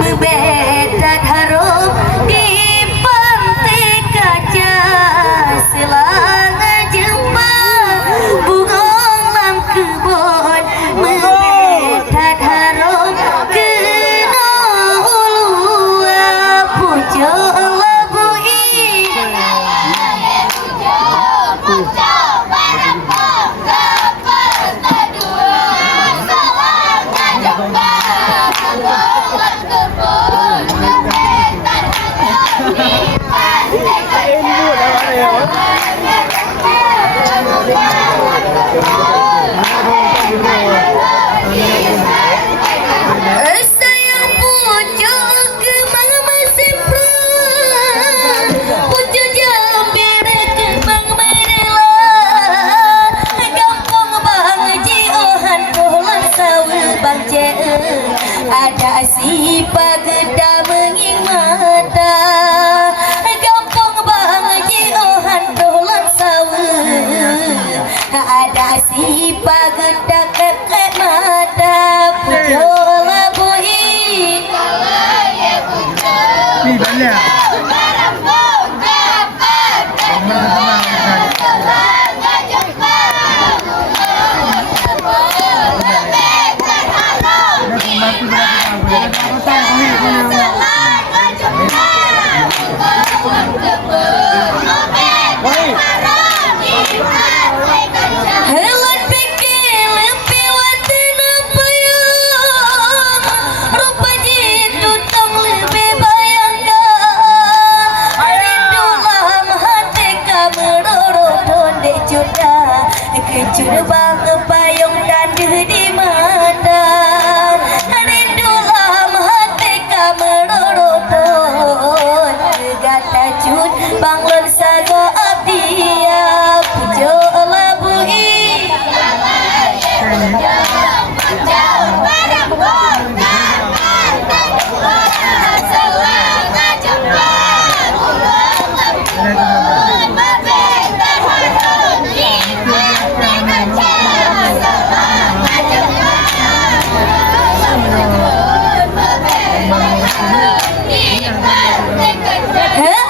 Membetat harum di pantai kaca selang jumpa bugong lam kebon membetat harum kena ulu pujo labui sayang pujo kemang mesimpran pujo jambir kemang menela gampang bang jiohan pohon sawi bang ada si pageda menging mata gampang bang jiohan pohon sawi ada si pageda kekek mata pujo labui Ni banyak. Helan pikir lempi watina payung rupa jitu tong lebih bayangkan rindu lam hati kamu rorot dek juda kecur bang payung dan di mata rindu lam hati kamu rorot gata jud bang lon sago abdia pujo labui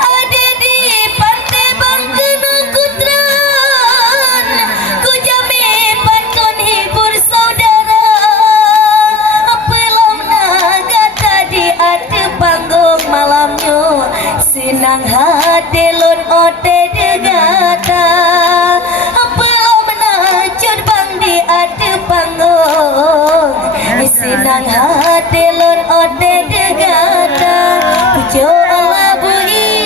ada di pantai Bangkeno Kutran ku jamin pantun hibur saudara pelom naga tadi ada panggung malamnya senang hati lon ote degata pelom najud bang di ada panggung senang hati lon ote degata pujo labui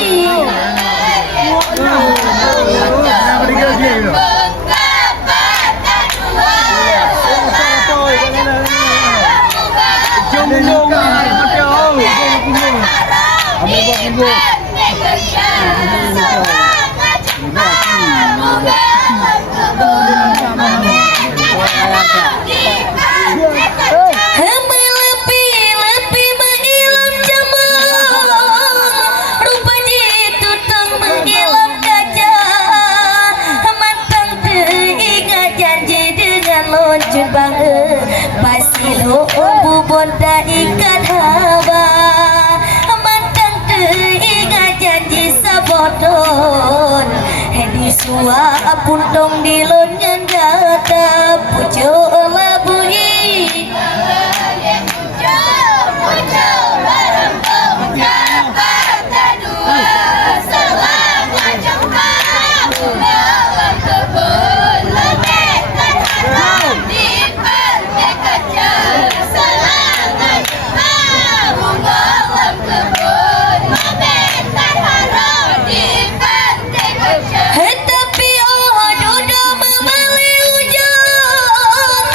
Lebih mengilam jaman rupa jitu tong mengilam gajah matang teringat janji dengan loncut bangga pasilo bubon dan ikan haba matang teringat janji sabodon di suap puntong di lonyan gata pujo labui tapi oh duda membeli hujan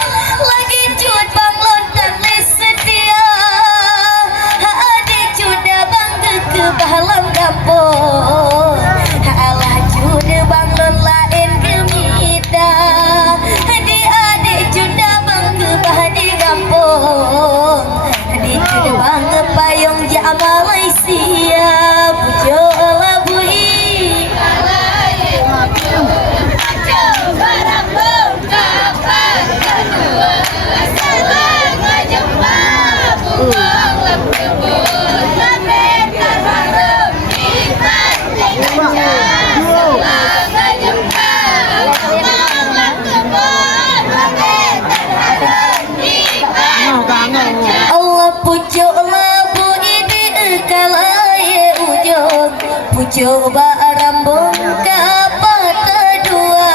pucuk labu ini kalaya ujung pucuk barambung kapata dua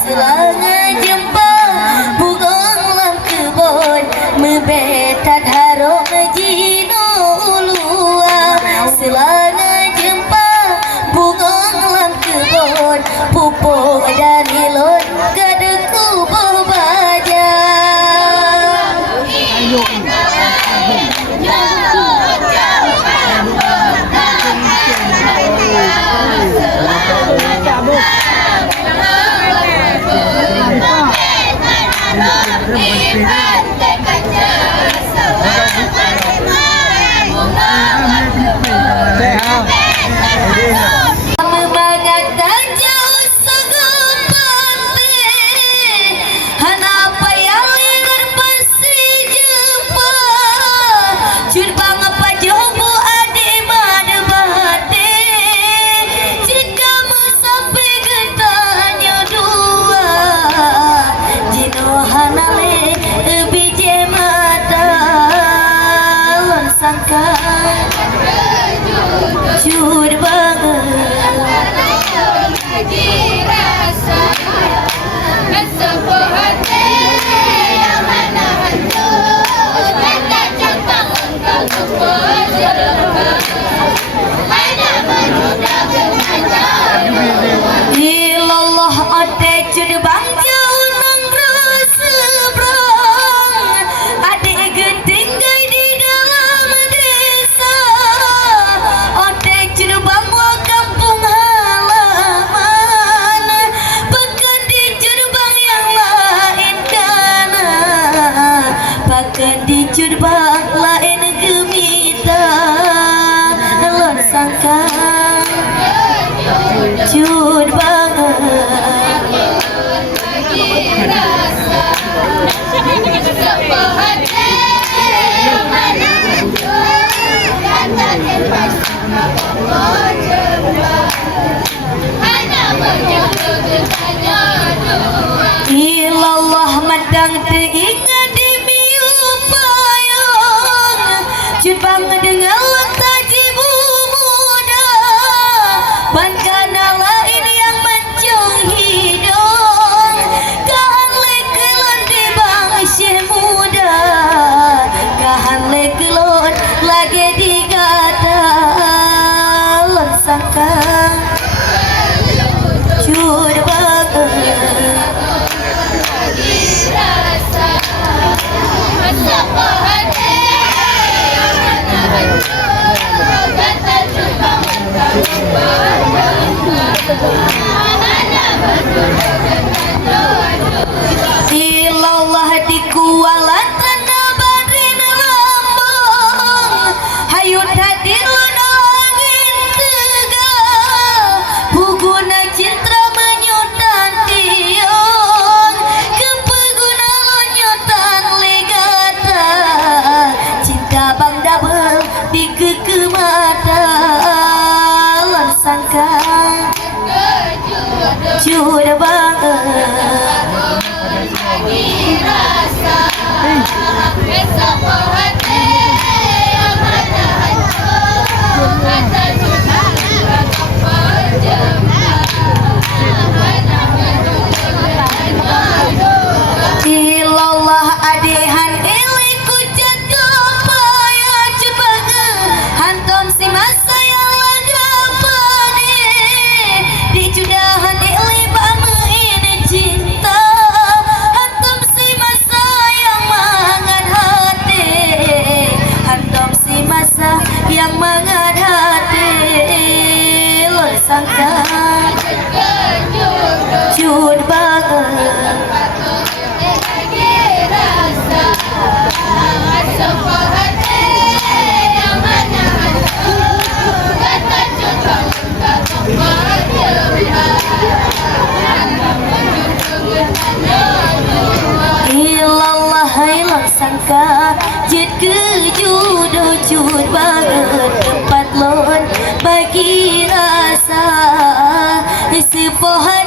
selanga jempa bugong lam kebon mebetat harum jino ulua selanga jempa bugong lam kebon pupuk dan ilon gadeku berbaja. Bahkan di curbang lain gemita lon sangka curbang ilallah madang teingat Jepang dengan tajibu muda Bankana lain yang mencung hidung Kahan lekelon di bangsa muda Kahan lekelon lagi digata Lon sangka Cud banget Ilallah di kualan barin lambung hayut hadirun angin tegal buguna cinta menyutan tiong kepeguna menyutan legata cinta bang double di kekemata lan sangka Jud banget Ilallah adehan iliku jatuh paya cebaga hantom si masa yang laga pade di judahan ili bamuin cinta hantom si masa yang mangat hati hantom si masa yang mangat hati lo sangka Jud banget Ilallah hilang sangka jid kejudo jud banget tempat lon bagi rasa sepohan